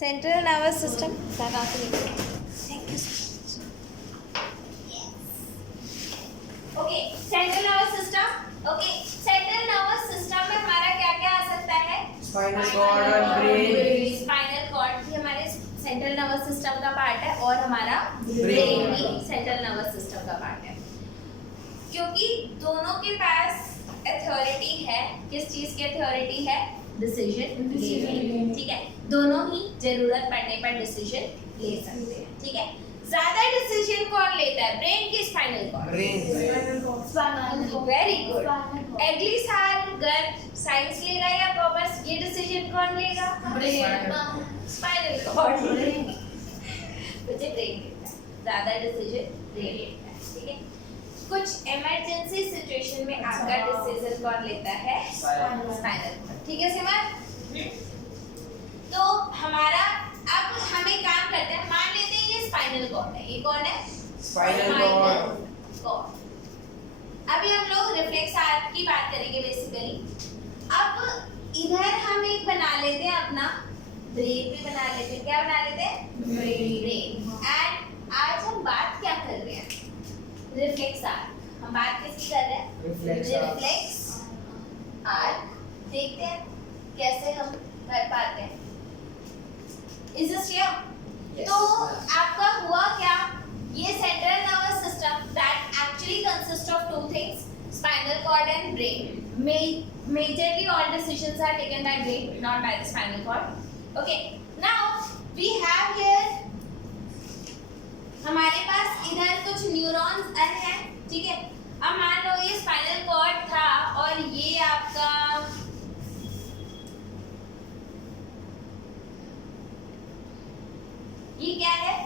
Central nervous system लगा के लिखो। Thank you so much. Okay, central nervous system. Okay, central nervous system में हमारा क्या क्या आ सकता है? स्पाइनल कॉर्ड और ब्रेन। स्पाइनल कॉर्ड भी हमारे सेंट्रल नर्वस सिस्टम का पार्ट है और हमारा ब्रेन भी सेंट्रल नर्वस सिस्टम का पार्ट है, क्योंकि दोनों के पास अथॉरिटी है। किस चीज की अथॉरिटी है? डिसीजन लेने। ठीक है, दोनों ही जरूरत पड़ने पर डिसीजन ले सकते हैं। ठीक है, ज्यादा डिसीजन कौन लेता है, ब्रेन की spinal cord? Brain. Very good. अगली साल गर्ल साइंस लेगा या कॉमर्स, ये डिसीजन कौन लेगा? Spinal cord. मुझे ब्रेन लेता है, ज्यादा डिसीजन ब्रेन लेता है। ठीक है, कुछ इमरजेंसी सिचुएशन में आपका डिसीजन कौन लेता है? Spinal cord. ठीक है सिमर, तो हमारा अब हमें काम करते हैं, मान लेते हैं ये स्पाइनल कॉर्ड है। ये कौन है? Spinal cord. अभी हम लोग रिफ्लेक्स आर्ट की बात करेंगे बेसिकली। अब इधर हम एक बना लेते हैं अपना ब्रेन भी बना लेते हैं। क्या बना लेते हैं? ब्रेन। एंड आज हम बात क्या कर रहे हैं? Reflex arc. हम बात किसकी कर रहे हैं? Reflex arc. देखते हैं कैसे हम कर पाते हैं। Is this clear? तो आपका हुआ क्या, ये central nervous system that actually consist of two things, spinal cord and brain. Majorly all decisions are taken by brain, not by the spinal cord. Okay, now we have here, हमारे पास इधर कुछ neurons हैं। ठीक है, अब मान लो ये spinal cord था और ये आपका ये क्या है?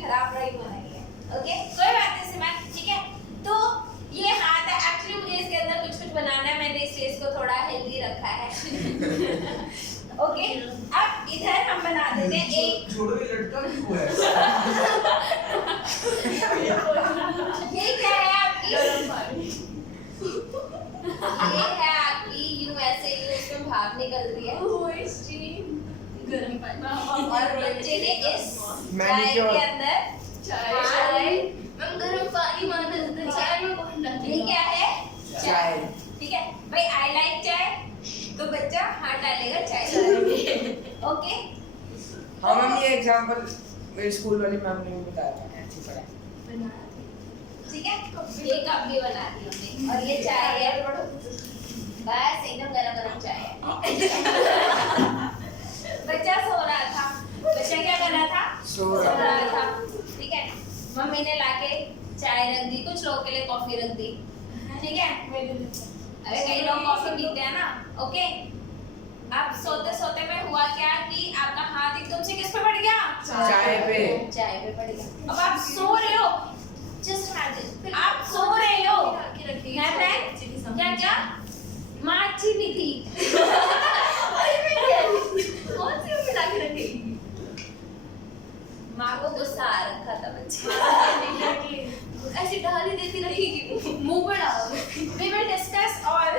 खराब ड्राइंग बनाई है। ओके, कोई बात नहीं सिमर। ठीक है, तो ये हाथ है, एक्चुअली मुझे इसके अंदर कुछ कुछ बनाना है, मैंने इस फेस को थोड़ा हेल्दी रखा है। ओके, अब इधर हम बना देते हैं एक, छोड़ो ये लटका क्यों है? ये क्या है आपकी? ये है आपकी यूएसए, उसमें भाप निकल रही है गर्म पानी, और बच्चे ने इस चाय के अंदर चाय गरम पानी माना जाता है, चाय में कौन डालता है? ये क्या है? चाय। ठीक है भाई, आई लाइक चाय, तो बच्चा हाथ डालेगा चाय में। ओके, हाँ मैम, ये एग्जांपल मेरे स्कूल वाली मैम ने भी बताया था, अच्छी पढ़ाई। ठीक है, ये कप भी बना दी हमने, और ये चाय है, बस एकदम गरम गरम चाय है। बच्चा सो रहा था, बच्चा क्या कर रहा था? सो रहा था। ठीक है, मम्मी ने लाके चाय रख दी, कुछ लोगों के लिए कॉफी रख दी। ठीक है, अरे कई लोग कॉफी पीते हैं ना। ओके, अब सोते सोते में हुआ क्या कि आपका हाथ एकदम से किस पे पड़ गया? चाय पे। चाय पे पड़ गया। अब आप सो रहे हो, जस्ट इमेजिन आप सो रहे हो, क्या क्या माँ अच्छी नहीं थी। कौन सी मिला के रखेगी? माँ को गुस्सा आ रखा था बच्चे, ऐसे डाली देती रखेगी, मुंह पर डाल। We will discuss all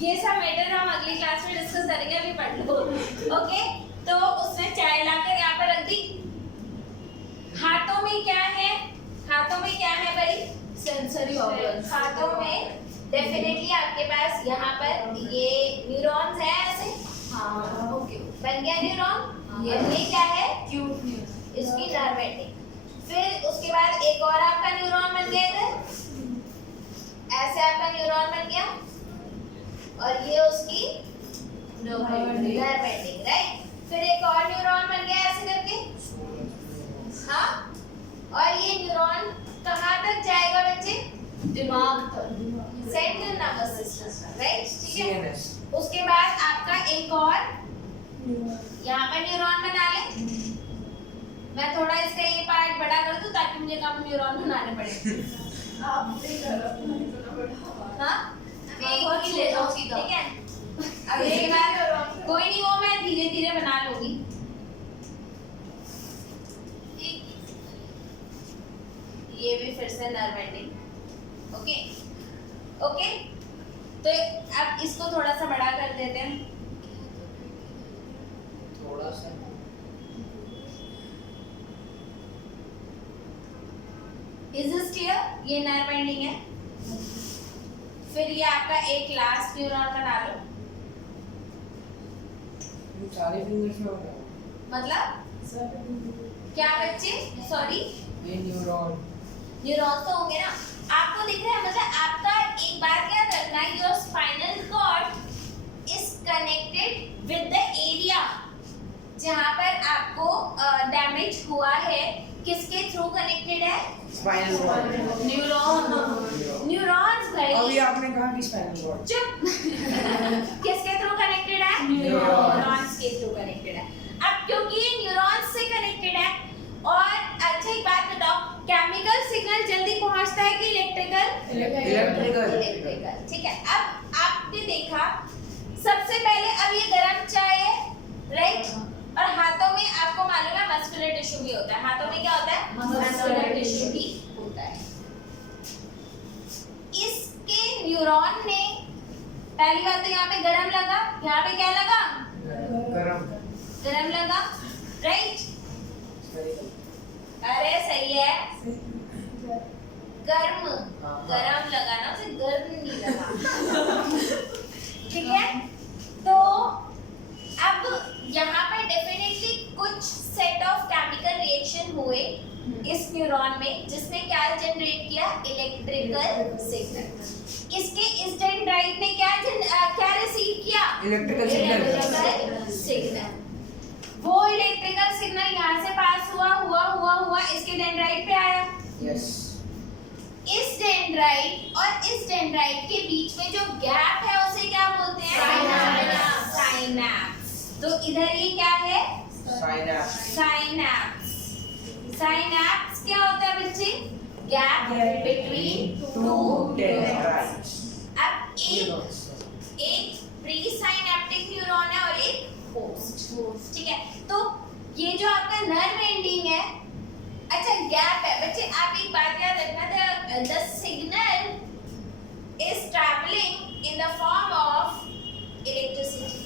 ये सब मैटर हम अगली क्लास में डिस्कस करेंगे, अभी पढ़ लो। ओके, तो उसने चाय लाकर यहाँ पर रख दी। हाथों में क्या है? हाथों में क्या है भाई? Sensory organs. हाथों में डेफिनेटली आपके पास यहाँ पर ये न्यूरॉन्स है ऐसे। हाँ, ओके, बन गया न्यूरॉन। ये क्या है? Cute neuron. इसकी नर्व एंडिंग। फिर उसके बाद एक और आपका न्यूरॉन बन गया इधर, ऐसे आपका न्यूरॉन बन गया, और ये उसकी नर्व एंडिंग, राइट। फिर एक और न्यूरॉन बन गया ऐसे करके, हाँ, और ये न्यूरॉन कहाँ तक जाएगा बच्चे? दिमाग तक, सेंट्रल नर्वस सिस्टम, राइट। ठीक है, CNS। उसके बाद आपका एक और यहाँ पर न्यूरॉन बना ले। मैं थोड़ा इसका ये पार्ट बड़ा कर दूं ताकि मुझे कम न्यूरॉन बनाने पड़े। हाँ, एक ही ले जाओ सीधा। ठीक है, अब इसके बाद कोई नहीं, वो मैं धीरे धीरे है नर्व एंडिंग। ओके ओके, तो अब इसको थोड़ा सा बड़ा कर देते हैं। थोड़ा सा इज दिस क्लियर? ये नर्व एंडिंग है। फिर ये आपका एक लास्ट न्यूरॉन बना लो। सारे फिंगर्स में होगा मतलब क्या बच्चे, सॉरी ये न्यूरॉन न्यूरॉन्स तो होंगे ना, आपको दिख रहा है। मतलब आपका एक बात याद रखना, your spinal cord is connected with the area जहां पर आपको डैमेज हुआ है। किसके थ्रू कनेक्टेड है? Spinal cord. न्यूरॉन, न्यूरॉन्स भाई। अभी आपने कहा कि स्पाइनल कॉर्ड। चुप। किसके थ्रू कनेक्टेड है? न्यूरॉन्स। न्यूरॉन्स के थ्रू कनेक्टेड है। अब क्योंकि ये न्यूरॉन्स से कनेक्टेड है, और अच्छा एक बात बताओ, केमिकल सिग्नल जल्दी पहुंचता है कि इलेक्ट्रिकल? इलेक्ट्रिकल, ठीक है। अब आपने देखा सबसे पहले, अब ये गर्म चाय है, राइट? और हाथों में आपको मालूम है मस्कुलर टिश्यू भी होता है। हाथों में क्या होता है? मस्कुलर टिश्यू भी होता है। इसके न्यूरॉन ने पहली बात तो यहाँ पे गरम लगा, यहाँ पे क्या लगा? गरम लगा, राइट? अरे सही है, गर्म गरम लगा ना, उसे गर्म नहीं लगा। ठीक है, तो अब यहाँ पर डेफिनेटली कुछ सेट ऑफ केमिकल रिएक्शन हुए इस न्यूरॉन में, जिसने क्या जनरेट किया? Electrical signal. इसके इस डेंड्राइट ने क्या रिसीव किया? Electrical signal. वो इलेक्ट्रिकल सिग्नल यहाँ से पास हुआ इसके डेंड्राइट पे आया। यस। इस डेंड्राइट और इस डेंड्राइट के बीच में जो गैप है उसे क्या बोलते हैं? साइनैप्स। साइनैप्स। तो इधर ये क्या है? साइनैप्स। साइनैप्स। साइनैप्स क्या होता है बच्चे? Gap between two neurons. अब एक प्री साइनैप्टिक न्यूरॉन है और एक पोस्ट, ठीक है। तो ये जो आपका नर्व एंडिंग है, अच्छा गैप है बच्चे, आप एक बात याद रखना, the signal is travelling in the form of electricity.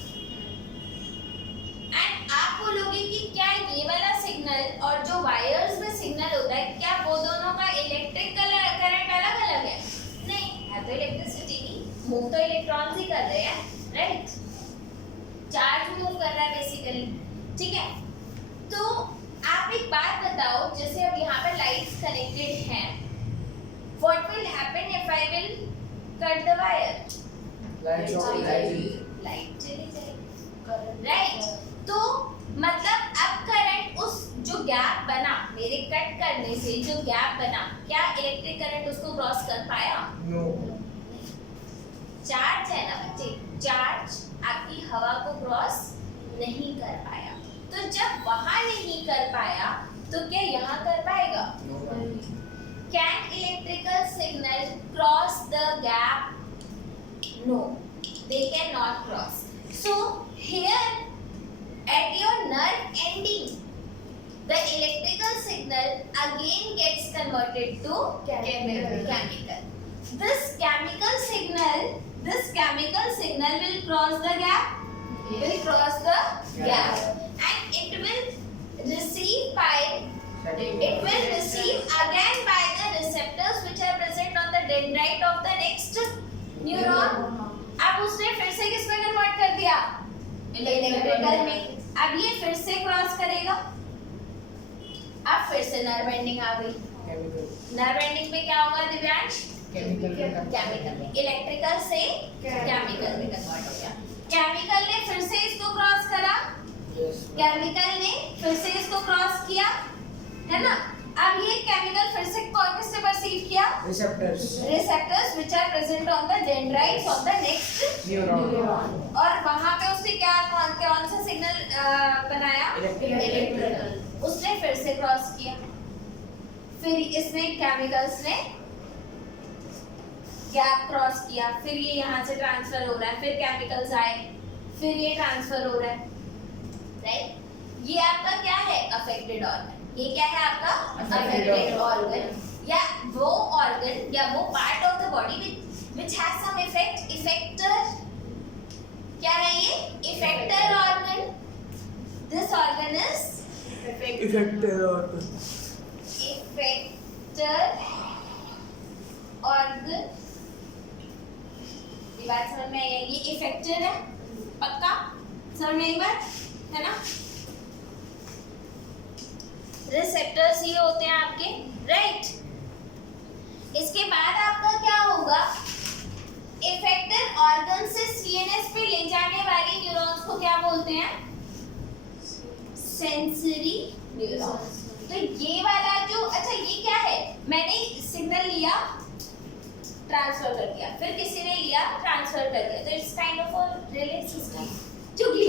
And आप बोलोगे कि क्या ये वाला सिग्नल और जो वायर्स में सिग्नल होता है, क्या वो दोनों का इलेक्ट्रिक करंट अलग अलग है? नहीं है, तो इलेक्ट्रिसिटी ही मूव तो इलेक्ट्रॉन्स ही कर रहे हैं, राइट? चार्ज मूव कर रहा है बेसिकली, ठीक है। तो आप एक बात बताओ, जैसे अब यहाँ पर लाइट्स कनेक्टेड हैं, what will happen if I will cut the wire? Light चली जाएगी, राइट? तो मतलब अब करंट, उस जो गैप बना मेरे कट करने से, जो गैप बना, क्या इलेक्ट्रिक करंट उसको क्रॉस कर पाया? नो। चार्ज है ना बच्चे, चार्ज आपकी हवा को क्रॉस नहीं कर पाया। तो जब वहां नहीं कर पाया तो क्या यहाँ कर पाएगा? Can electrical signal cross the gap? No, they cannot cross. So here at your nerve ending, the electrical signal again gets converted to chemical. This chemical signal will cross the gap. Will cross the gap, and it will receive again by the receptors which are present on the dendrite of the next neuron. अब उसने फिर से किसमें convert कर दिया? Electrical में। अब ये फिर से क्रॉस करेगा, अब फिर से नर्व एंडिंग आ गई। नर्व एंडिंग पे क्या होगा दिव्यांश? केमिकल में, इलेक्ट्रिकल से केमिकल में कन्वर्ट हो गया। केमिकल ने फिर से इसको क्रॉस करा, केमिकल ने फिर से इसको क्रॉस किया, है ना? अब ये केमिकल फिर से किसने परसीव किया? Receptors which are present on the dendrites of the next neuron. और वहां पे उसने क्या कौन सा सिग्नल बनाया? इलेक्ट्रिकल। उसने फिर से क्रॉस किया, फिर इसने केमिकल्स ने गैप क्रॉस किया, फिर ये यहाँ से ट्रांसफर हो रहा है, फिर केमिकल्स आए, फिर ये ट्रांसफर हो रहा है, राइट? ये आपका क्या है? Affected organ. ये क्या है आपका? Affected organ. या वो ऑर्गन या वो part of the body which has some effect, effector, क्या है ये? effector organ. This organ is effector और effector organ. ये बात समझ में आई? ये effector है, पक्का समझ में आई बात है ना? रिसेप्टर्स ये होते हैं आपके, राइट? इसके बाद आपका क्या होगा? इफेक्टर ऑर्गन से सीएनएस पे ले जाने वाली न्यूरॉन्स को क्या बोलते हैं? Sensory neurons. तो ये वाला जो, अच्छा ये क्या है? मैंने सिग्नल लिया, ट्रांसफर कर दिया, फिर किसी ने लिया, ट्रांसफर कर दिया. तो it's kind of a relay system. चुगली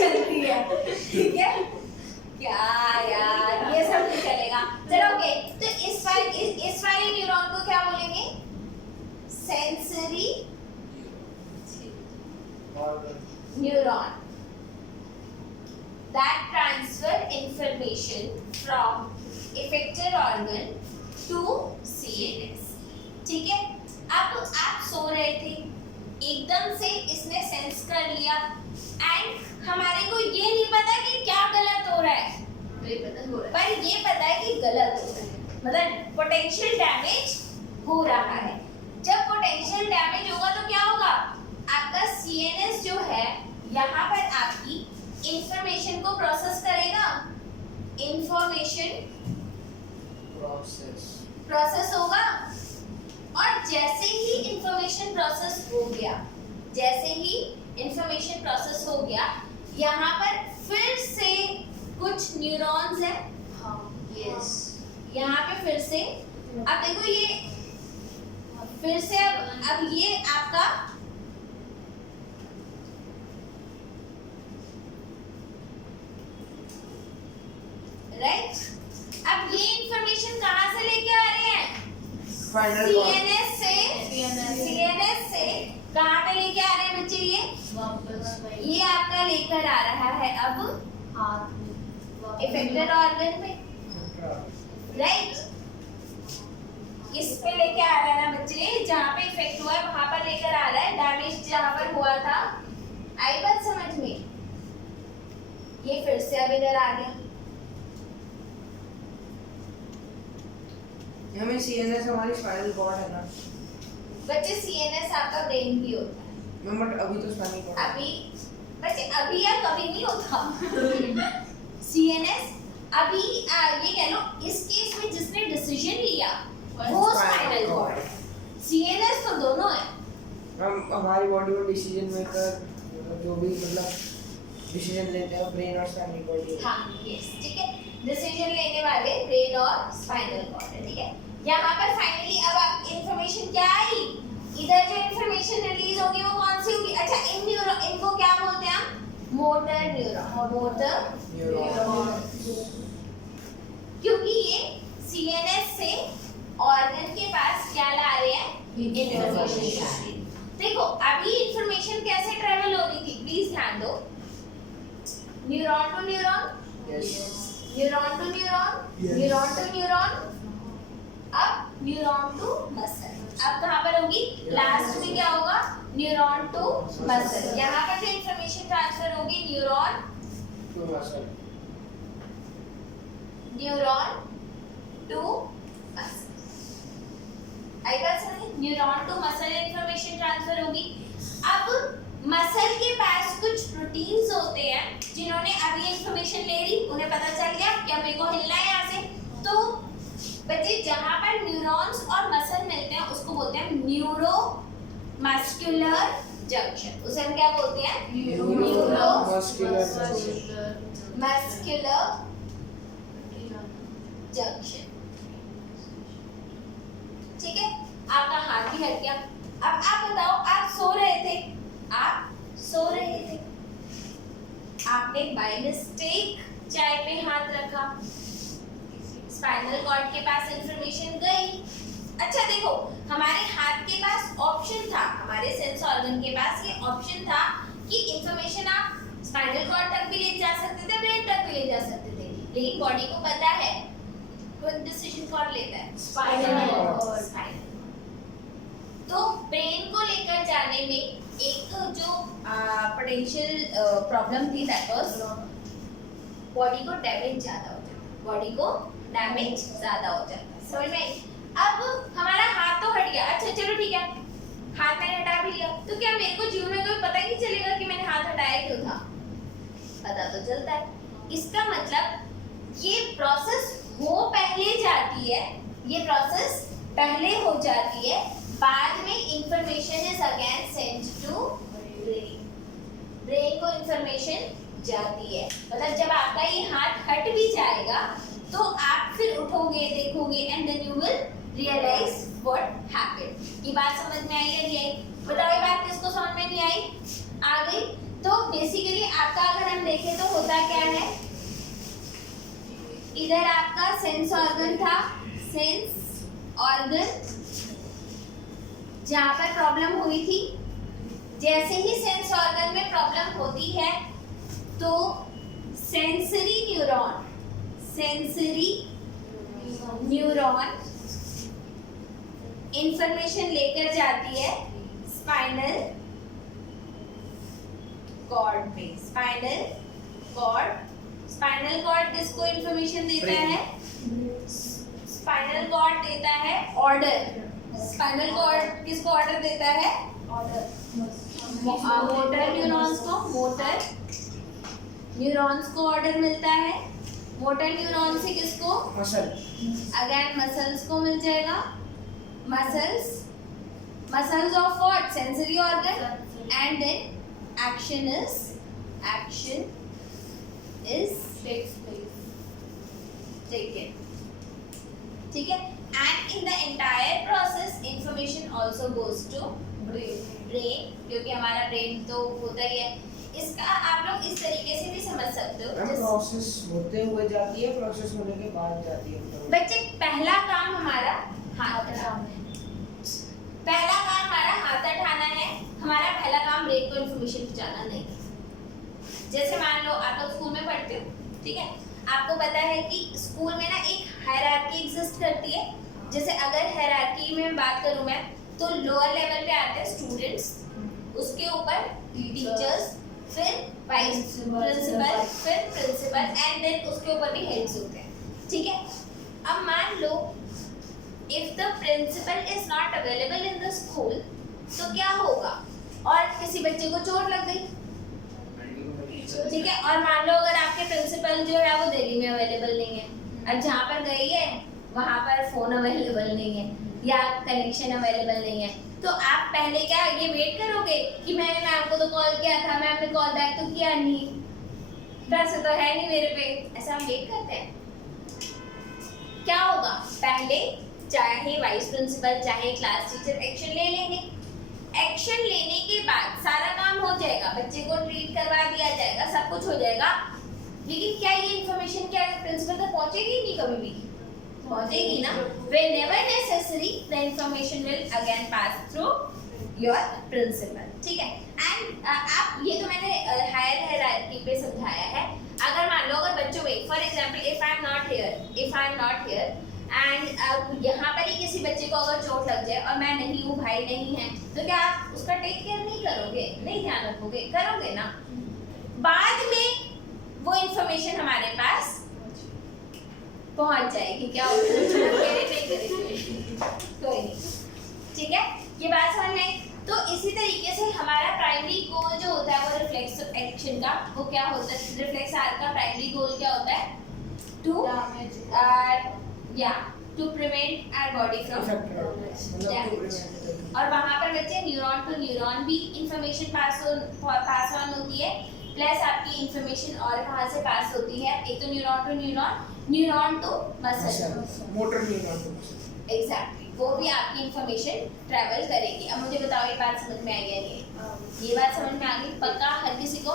चलती है, ठीक है? क्या यार, ये सब नहीं चलेगा. चलो ओके, तो इस वाले न्यूरॉन को क्या बोलेंगे? Sensory neuron. That transfer information from effector organ to CNS. ठीक है? अब आप सो रहे थे, एकदम से इसने सेंस कर लिया एंड हमारे को ये नहीं पता कि क्या गलत हो रहा है, पर ये पता है कि गलत हो रहा है, मतलब पोटेंशियल डैमेज हो रहा है. जब पोटेंशियल डैमेज होगा तो क्या होगा? आपका सीएनएस जो है यहाँ पर आपकी इंफॉर्मेशन को प्रोसेस करेगा. इंफॉर्मेशन प्रोसेस होगा और जैसे ही इंफॉर्मेशन प्रोसेस हो गया, यहाँ पर फिर से कुछ न्यूरॉन्स है. यहाँ पे फिर से अब देखो, ये फिर से अब ये आपका राइट. अब ये इंफॉर्मेशन कहाँ से लेके आ रहे हैं? सीएनएस से कहाँ पे लेके आ रहे हैं बच्चे? ये आपका लेकर आ रहा है अब इफेक्टर ऑर्गन में, राइट? इस पे लेके आ रहा है ना बच्चे, जहाँ पे इफेक्ट हुआ है वहां पर लेकर आ रहा है. डैमेज जहाँ पर हुआ था, आई बात समझ में? ये फिर से अब इधर आ गया. हमें सीएनएस हमारी स्पाइनल कॉर्ड है ना बच्चे. सीएनएस आपका ब्रेन भी होता है. बट अभी तो स्पाइनल कॉर्ड अभी बच्चे, अभी या कभी नहीं होता. सीएनएस अभी ये कह लो, इस केस में जिसने डिसीजन लिया वो स्पाइनल कॉर्ड. सीएनएस तो दोनों है. हम हमारी बॉडी में डिसीजन मेकर जो भी मतलब डिसीजन लेते हैं ब्रेन और स्पाइनल कॉर्ड. हाँ यस, ठीक है. डिसीजन लेने वाले ब्रेन और स्पाइनल कॉर्ड है, ठीक है. यहाँ पर फाइनली अब आप इंफॉर्मेशन क्या आई? इधर जो इंफॉर्मेशन रिलीज होगी वो कौन सी होगी? अच्छा, इनको क्या बोलते हैं हम? Motor neuron. क्योंकि ये सीएनएस से ऑर्गन के पास क्या ला रहे हैं? इंफॉर्मेशन ला रहे हैं. देखो अभी इंफॉर्मेशन कैसे ट्रेवल हो रही थी, प्लीज ध्यान दो. Neuron to neuron, neuron to neuron, neuron to neuron, अब न्यूरॉन टू मसल. अब कहाँ पर होगी? लास्ट में क्या होगा? Neuron to muscle. यहाँ पर जो इंफॉर्मेशन ट्रांसफर होगी neuron to muscle, neuron to muscle. आई बात समझ? Neuron to muscle information transfer होगी. अब मसल के पास कुछ प्रोटीन्स होते हैं जिन्होंने अभी इंफॉर्मेशन ले ली, उन्हें पता चल गया कि अब मेरे को हिलना है यहाँ से. तो बच्चे जहाँ पर न्यूरॉन्स और मसल मिलते हैं उसको बोलते हैं न्यूरो मस्कुलर जंक्शन. उसे हम क्या बोलते हैं? Neuro muscular junction. ठीक है, आपका हाथ भी हट गया. अब आप बताओ, आप सो रहे थे, आपने बाय मिस्टेक चाय पे हाथ रखा, स्पाइनल कॉर्ड के पास इंफॉर्मेशन गई. अच्छा देखो, हमारे हाथ के पास ऑप्शन था, हमारे सेंस ऑर्गन के पास ये ऑप्शन था कि इंफॉर्मेशन आप स्पाइनल कॉर्ड तक भी ले जा सकते थे, ब्रेन तक भी ले जा सकते थे. लेकिन बॉडी को पता है डिसीजन कौन लेता है? Spinal cord. Spinal. तो ब्रेन को लेकर जाने में एक जो पोटेंशियल प्रॉब्लम थी दैट वाज बॉडी को डैमेज ज्यादा हो जाता, बॉडी को डैमेज ज्यादा हो जाता। समझ में आई? अब हमारा हाथ तो हट गया, अच्छा चलो ठीक है, हाथ मैंने हटा भी लिया, तो क्या मेरे को जीवन में कभी पता ही नहीं चलेगा कि मैंने हाथ हटाया क्यों था? पता तो चलता है। इसका मतलब ये प्रोसेस हो पहले जाती है, ये प्रोसेस पहले हो जाती है, बाद में information is again send to brain, brain को इंफॉर्मेशन जाती है। मतलब जब आपका ये हाथ हट भी जाएगा तो आप फिर उठोगे, देखोगे and then you will realise what happened. ये बात समझ में आई या नहीं आई? बताओ ये बात किसको समझ में नहीं आई? आ गई? तो बेसिकली आपका अगर हम देखें तो होता क्या है, इधर आपका सेंस ऑर्गन था, सेंस ऑर्गन जहाँ पर प्रॉब्लम हुई थी, जैसे ही सेंस ऑर्गन में प्रॉब्लम होती है तो सेंसरी न्यूरॉन इंफॉर्मेशन लेकर जाती है स्पाइनल कॉर्ड पे। स्पाइनल कॉर्ड किसको इंफॉर्मेशन देता है? स्पाइनल कॉर्ड देता है ऑर्डर। स्पाइनल कॉर्ड किसको ऑर्डर देता है? मोटर न्यूरॉन्स को ऑर्डर मिलता है। मोटर न्यूरॉन से किसको? मसल। अगेन मसल्स को मिल जाएगा। Muscles of what? Sensory organ. And then action is taken, ठीक है? And in the entire process information also goes to brain, क्योंकि हमारा ब्रेन तो होता ही है। इसका आप लोग इस तरीके से भी समझ सकते हो, प्रोसेस होते हुए जाती है, प्रोसेस होने के बाद जाती है। बच्चे पहला काम हमारा हाथ उठाना है, पहला काम हमारा हाथ उठाना है, हमारा पहला काम ब्रेन को इन्फॉर्मेशन पहुंचाना नहीं। जैसे मान लो आप लोग स्कूल में पढ़ते हो, ठीक है? आपको पता है कि स्कूल में ना एक हायरार्की एग्जिस्ट करती है। जैसे अगर हायरार्की में बात करूं मैं, तो लोअर लेवल पे आते हैं स्टूडेंट्स, उसके ऊपर टीचर्स, फिर वाइस प्रिंसिपल, फिर प्रिंसिपल एंड देन उसके ऊपर भी हेड्स होते हैं, ठीक है? अब मान लो if the principal is not available in the school, तो क्या होगा? और किसी बच्चे को चोट लग गई, ठीक है? और मान लो अगर आपके प्रिंसिपल जो है वो दिल्ली में अवेलेबल नहीं है, अब जहाँ पर गई है वहाँ पर फोन अवेलेबल नहीं है या कनेक्शन अवेलेबल नहीं है, तो आप पहले क्या ये वेट करोगे कि मैंने मैम को तो कॉल किया था, मैम ने कॉल बैक तो किया नहीं, पैसे तो है नहीं मेरे पे, ऐसा हम वेट करते हैं? क्या होगा? पहले चाहे वाइस प्रिंसिपल चाहे क्लास टीचर एक्शन ले लेंगे। एक्शन लेने के बाद सारा काम हो जाएगा, बच्चे को ट्रीट करवा दिया जाएगा, सब कुछ हो जाएगा, लेकिन क्या ये इन्फॉर्मेशन क्या प्रिंसिपल तक पहुंचेगी? नहीं, कभी भी पहुंचेगी ना। Whenever necessary, the information will again pass through your principal, ठीक है? एंड आप ये तो मैंने हायर हायरार्की पे समझाया है। अगर मान लो अगर बच्चों में for example if I am not here and यहाँ पर ही किसी बच्चे को अगर चोट लग जाए और मैं नहीं हूँ, भाई नहीं है, तो क्या आप उसका टेक केयर नहीं करोगे? नहीं ध्यान रखोगे? करोगे ना। बाद में वो इंफॉर्मेशन हमारे पास पहुंच जाएगी, क्या कोई नहीं, ठीक है? ये बात समझ में आई? तो इसी तरीके से हमारा प्राइमरी गोल जो होता है वो रिफ्लेक्स एक्शन का, वो क्या होता है? रिफ्लेक्स आर का प्राइमरी गोल क्या होता है? To prevent our body from damage. और वहाँ पर बच्चे न्यूरॉन टू न्यूरॉन भी इंफॉर्मेशन पास ऑन होती है, प्लस आपकी इंफॉर्मेशन और कहाँ से पास होती है? एक तो neuron to muscle, motor neuron to muscle, exactly, वो भी आपकी इंफॉर्मेशन ट्रैवल करेगी। अब मुझे बताओ ये बात समझ में आई या नहीं? ये बात समझ में आ गई पक्का हर किसी को?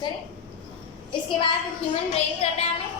करें? इसके बाद ह्यूमन ब्रेन करना है हमें।